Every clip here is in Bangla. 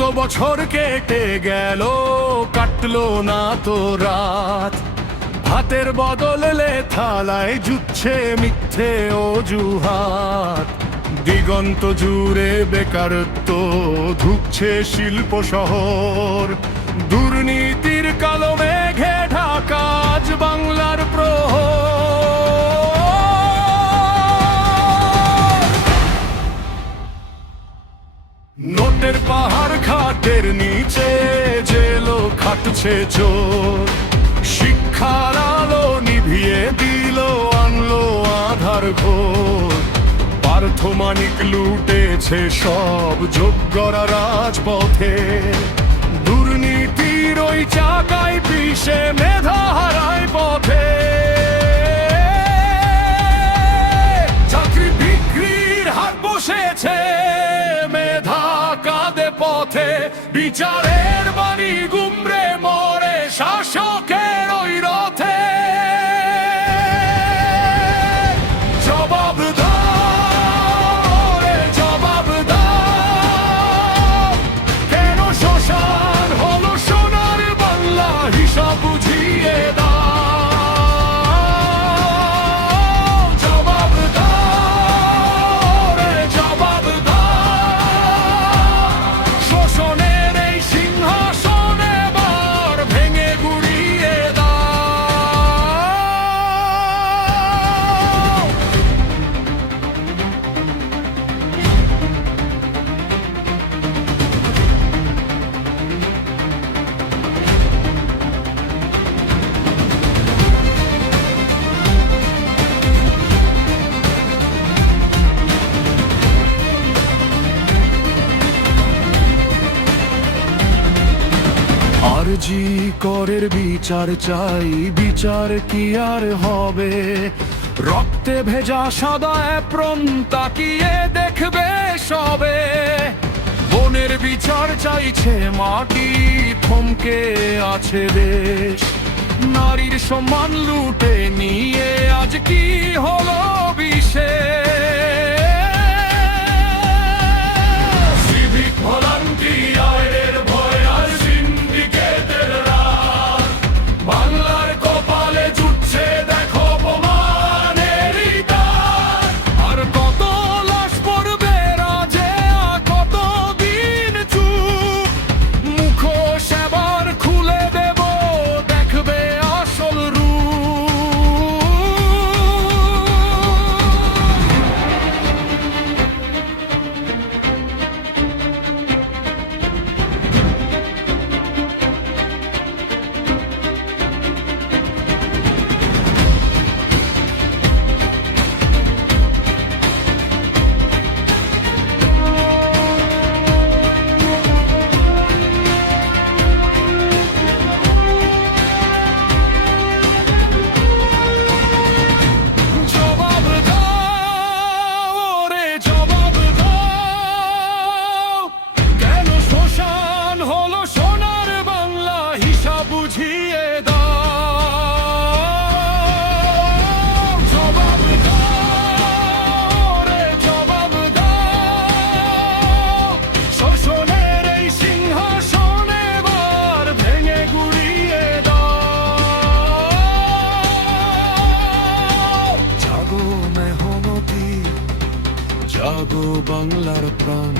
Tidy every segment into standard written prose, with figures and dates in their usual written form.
কত বছর কেটে গেল, কাটলো না তো রাত। হাতের বদলে থালায় জুটছে মিথ্যে অজুহাত। দিগন্ত জুড়ে বেকারত্ব, ধুঁকছে শিল্প শহর। দুর্নীতির কালো মেঘে ঢাকা আজ বাংলার প্রহর। নোটের পাহাড় খাটের নিচে জেলো খাটছে চোর। শিক্ষার আলো নিভিয়ে দিল, আনলো আধার ঘোর। পার্থমানিক লুটেছে সব যোগ্যরা রাজপথে। দুর্নীতির ওই চাকায় পিষে মেধা হারায় পথে। চাকরি বিক্রির হাট বসেছে, মেধা কাঁদে পথে। বিচারের বাণী গুমরে মরে শাসকের ওই রথে। জবাব দাও রে জবাব দাও, কেন শ্মশান হলো সোনার বাংলা? হিসাব বুঝিয়ে দাও। জবাব দাও রে জবাব দাও, শোষণের এই সিংহাসন এবার ভেঙে গুড়িয়ে দাও। আরজি করের বিচার চাই, বিচার কি আর হবে? রক্তে ভেজা সাদা অ্যাপ্রন তাকিয়ে দেখবে সবে। বনের বিচার চাইছে মাটি, থমকে আছে দেশ। নারীর সম্মান লুটে নিয়ে আজ কি হলো বিশেষ? সিভিক ভলান্টিয়ারের ভয় আর সিন্ডিকেটের রাত। বাংলার কপালে জুটছে দেখো অপমানেরই দাগ। আর কত লাশ পড়বে রাজে, কত দিন চুপ। মুখোশ এবার খুলে দেব, দেখবে আসল রূপ। জবাব দাও রে জবাব দাও, কেন শ্মশান হলো সোনার বাংলা? হিসাব বুঝিয়ে দাও। জবাব দাও রে জবাব দাও, শোষণের এই সিংহাসন এবার ভেঙে গুড়িয়ে দাও। জাগো মেহনতি, জাগো বাংলার প্রাণ।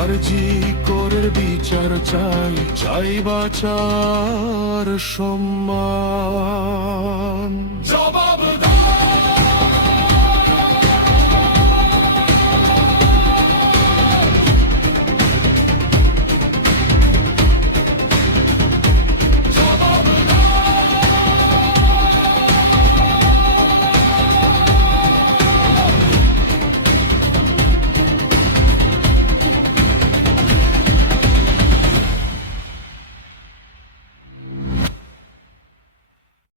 আরজি করের বিচার চাই, চাই বাঁচার সম্মান। জবাব